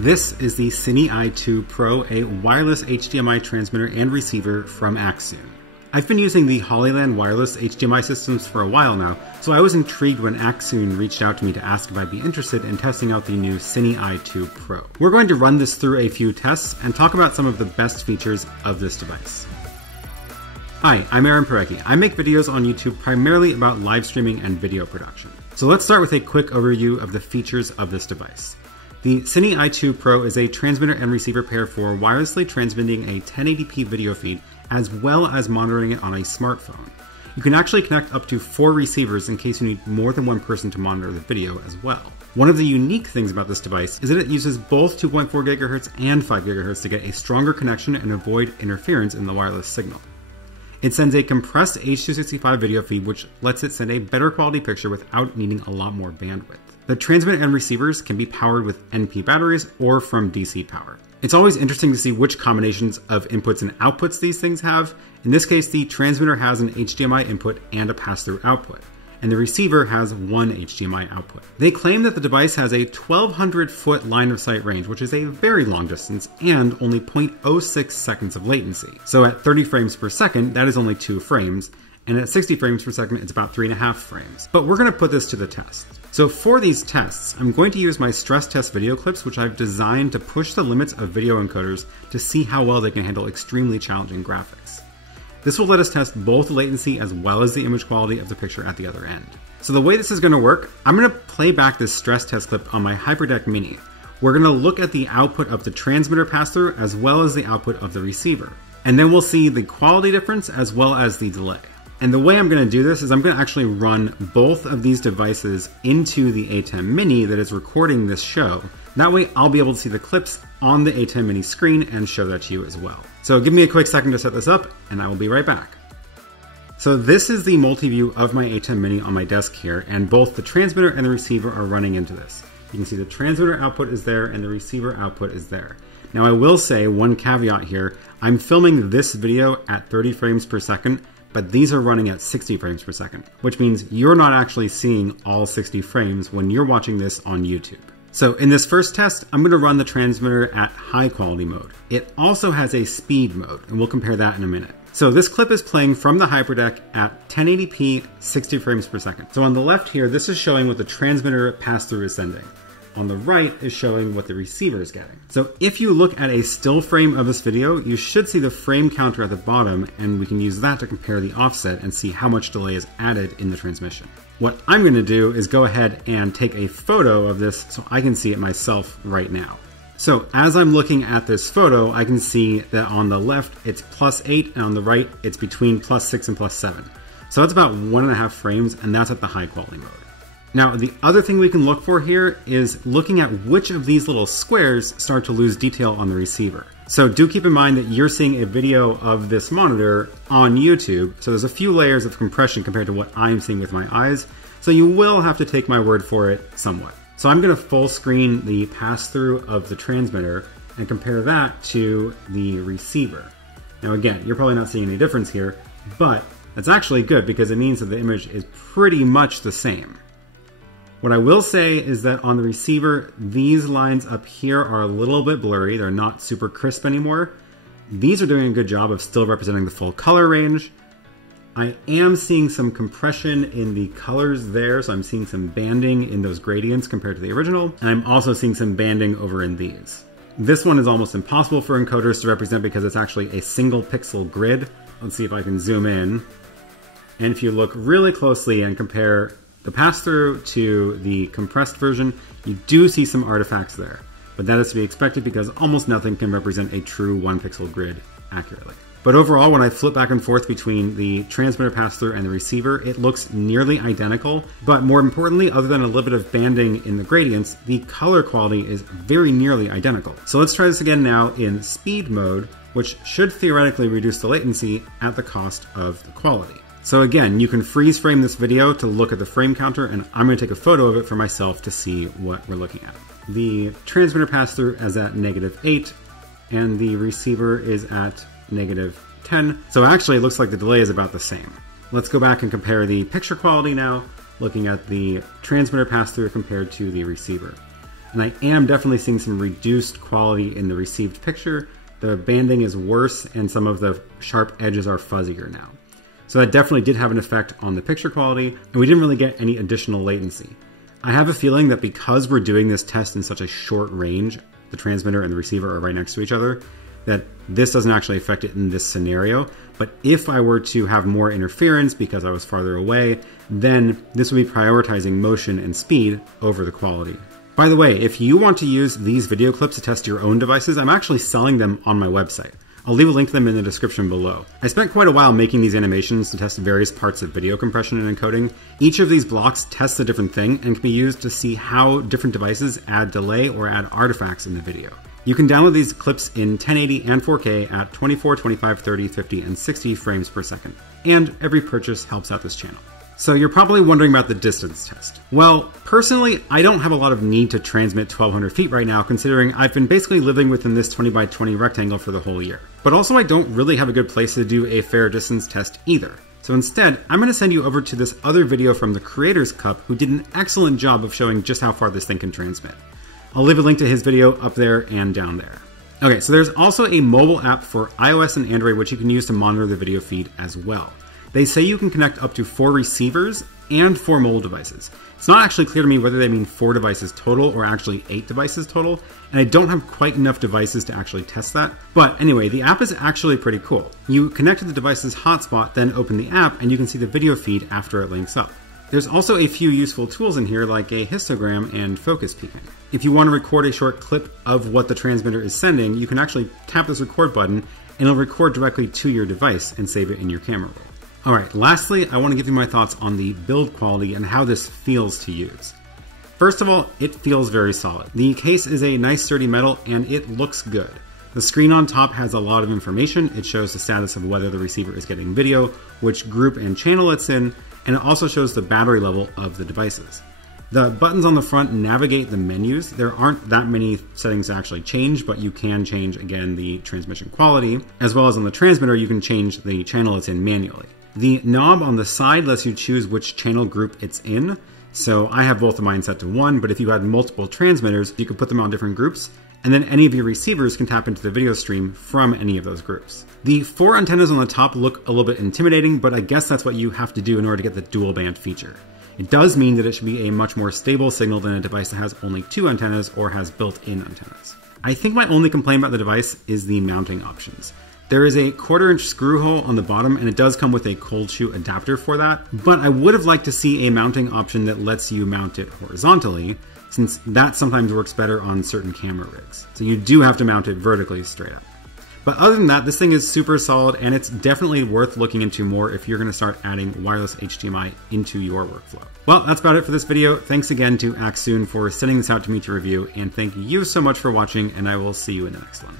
This is the CineEye II Pro, a wireless HDMI transmitter and receiver from Axoon. I've been using the Hollyland wireless HDMI systems for a while now, so I was intrigued when Axoon reached out to me to ask if I'd be interested in testing out the new CineEye II Pro. We're going to run this through a few tests and talk about some of the best features of this device. Hi, I'm Aaron Parecki. I make videos on YouTube primarily about live streaming and video production. So let's start with a quick overview of the features of this device. The CineEye II Pro is a transmitter and receiver pair for wirelessly transmitting a 1080p video feed as well as monitoring it on a smartphone. You can actually connect up to 4 receivers in case you need more than one person to monitor the video as well. One of the unique things about this device is that it uses both 2.4 GHz and 5 GHz to get a stronger connection and avoid interference in the wireless signal. It sends a compressed H.265 video feed, which lets it send a better quality picture without needing a lot more bandwidth. The transmitter and receivers can be powered with NP batteries or from DC power. It's always interesting to see which combinations of inputs and outputs these things have. In this case, the transmitter has an HDMI input and a pass-through output, and the receiver has one HDMI output. They claim that the device has a 1,200-foot line of sight range, which is a very long distance, and only 0.06 seconds of latency. So at 30 frames per second, that is only 2 frames, and at 60 frames per second, it's about 3.5 frames. But we're going to put this to the test. So for these tests, I'm going to use my stress test video clips, which I've designed to push the limits of video encoders to see how well they can handle extremely challenging graphics. This will let us test both the latency as well as the image quality of the picture at the other end. So the way this is going to work, I'm going to play back this stress test clip on my Hyperdeck Mini. We're going to look at the output of the transmitter pass-through as well as the output of the receiver. And then we'll see the quality difference as well as the delay. And the way I'm going to do this is I'm going to actually run both of these devices into the ATEM Mini that is recording this show. That way I'll be able to see the clips on the ATEM Mini screen and show that to you as well. So give me a quick second to set this up and I will be right back. So this is the multi-view of my ATEM Mini on my desk here, and both the transmitter and the receiver are running into this. You can see the transmitter output is there and the receiver output is there. Now I will say one caveat here, I'm filming this video at 30 frames per second, but these are running at 60 frames per second, which means you're not actually seeing all 60 frames when you're watching this on YouTube. So in this first test, I'm going to run the transmitter at high quality mode. It also has a speed mode, and we'll compare that in a minute. So this clip is playing from the Hyperdeck at 1080p, 60 frames per second. So on the left here, this is showing what the transmitter pass-through is sending. On the right is showing what the receiver is getting. So if you look at a still frame of this video, you should see the frame counter at the bottom, and we can use that to compare the offset and see how much delay is added in the transmission. What I'm going to do is go ahead and take a photo of this so I can see it myself right now. So as I'm looking at this photo, I can see that on the left it's +8, and on the right it's between +6 and +7. So that's about 1.5 frames, and that's at the high quality mode. Now, the other thing we can look for here is looking at which of these little squares start to lose detail on the receiver. So do keep in mind that you're seeing a video of this monitor on YouTube, so there's a few layers of compression compared to what I'm seeing with my eyes, so you will have to take my word for it somewhat. So I'm going to full screen the pass-through of the transmitter and compare that to the receiver. Now again, you're probably not seeing any difference here, but that's actually good because it means that the image is pretty much the same. What I will say is that on the receiver, these lines up here are a little bit blurry. They're not super crisp anymore. These are doing a good job of still representing the full color range. I am seeing some compression in the colors there, so I'm seeing some banding in those gradients compared to the original, and I'm also seeing some banding over in these. This one is almost impossible for encoders to represent because it's actually a single pixel grid. Let's see if I can zoom in. And if you look really closely and compare the pass-through to the compressed version, you do see some artifacts there, but that is to be expected because almost nothing can represent a true 1-pixel grid accurately. But overall, when I flip back and forth between the transmitter pass-through and the receiver, it looks nearly identical, but more importantly, other than a little bit of banding in the gradients, the color quality is very nearly identical. So let's try this again now in speed mode, which should theoretically reduce the latency at the cost of the quality. So again, you can freeze frame this video to look at the frame counter, and I'm going to take a photo of it for myself to see what we're looking at. The transmitter pass-through is at -8, and the receiver is at -10. So actually it looks like the delay is about the same. Let's go back and compare the picture quality now, looking at the transmitter pass-through compared to the receiver. and I am definitely seeing some reduced quality in the received picture. The banding is worse, and some of the sharp edges are fuzzier now. So that definitely did have an effect on the picture quality, and we didn't really get any additional latency. I have a feeling that because we're doing this test in such a short range, the transmitter and the receiver are right next to each other, that this doesn't actually affect it in this scenario. But if I were to have more interference because I was farther away, then this would be prioritizing motion and speed over the quality. By the way, if you want to use these video clips to test your own devices, I'm actually selling them on my website. I'll leave a link to them in the description below. I spent quite a while making these animations to test various parts of video compression and encoding. Each of these blocks tests a different thing and can be used to see how different devices add delay or add artifacts in the video. You can download these clips in 1080 and 4K at 24, 25, 30, 50, and 60 frames per second. And every purchase helps out this channel. So you're probably wondering about the distance test. Well, personally, I don't have a lot of need to transmit 1200 feet right now, considering I've been basically living within this 20 by 20 rectangle for the whole year. But also I don't really have a good place to do a fair distance test either. So instead, I'm going to send you over to this other video from the Creators Cup, who did an excellent job of showing just how far this thing can transmit. I'll leave a link to his video up there and down there. Okay, so there's also a mobile app for iOS and Android which you can use to monitor the video feed as well. They say you can connect up to 4 receivers and 4 mobile devices. It's not actually clear to me whether they mean 4 devices total or actually 8 devices total, and I don't have quite enough devices to actually test that. But anyway, the app is actually pretty cool. You connect to the device's hotspot, then open the app, and you can see the video feed after it links up. There's also a few useful tools in here like a histogram and focus peaking. If you want to record a short clip of what the transmitter is sending, you can actually tap this record button and it'll record directly to your device and save it in your camera roll. Alright, lastly, I want to give you my thoughts on the build quality and how this feels to use. First of all, it feels very solid. The case is a nice sturdy metal and it looks good. The screen on top has a lot of information. It shows the status of whether the receiver is getting video, which group and channel it's in, and it also shows the battery level of the devices. The buttons on the front navigate the menus. There aren't that many settings to actually change, but you can change, again, the transmission quality, as well as on the transmitter, you can change the channel it's in manually. The knob on the side lets you choose which channel group it's in. So I have both of mine set to 1, but if you had multiple transmitters, you could put them on different groups, and then any of your receivers can tap into the video stream from any of those groups. The 4 antennas on the top look a little bit intimidating, but I guess that's what you have to do in order to get the dual band feature. It does mean that it should be a much more stable signal than a device that has only 2 antennas or has built-in antennas. I think my only complaint about the device is the mounting options. There is a 1/4-inch screw hole on the bottom, and it does come with a cold shoe adapter for that, but I would have liked to see a mounting option that lets you mount it horizontally, since that sometimes works better on certain camera rigs. So you do have to mount it vertically straight up. But other than that, this thing is super solid, and it's definitely worth looking into more if you're going to start adding wireless HDMI into your workflow. Well, that's about it for this video. Thanks again to Axoon for sending this out to me to review, and thank you so much for watching, and I will see you in the next one.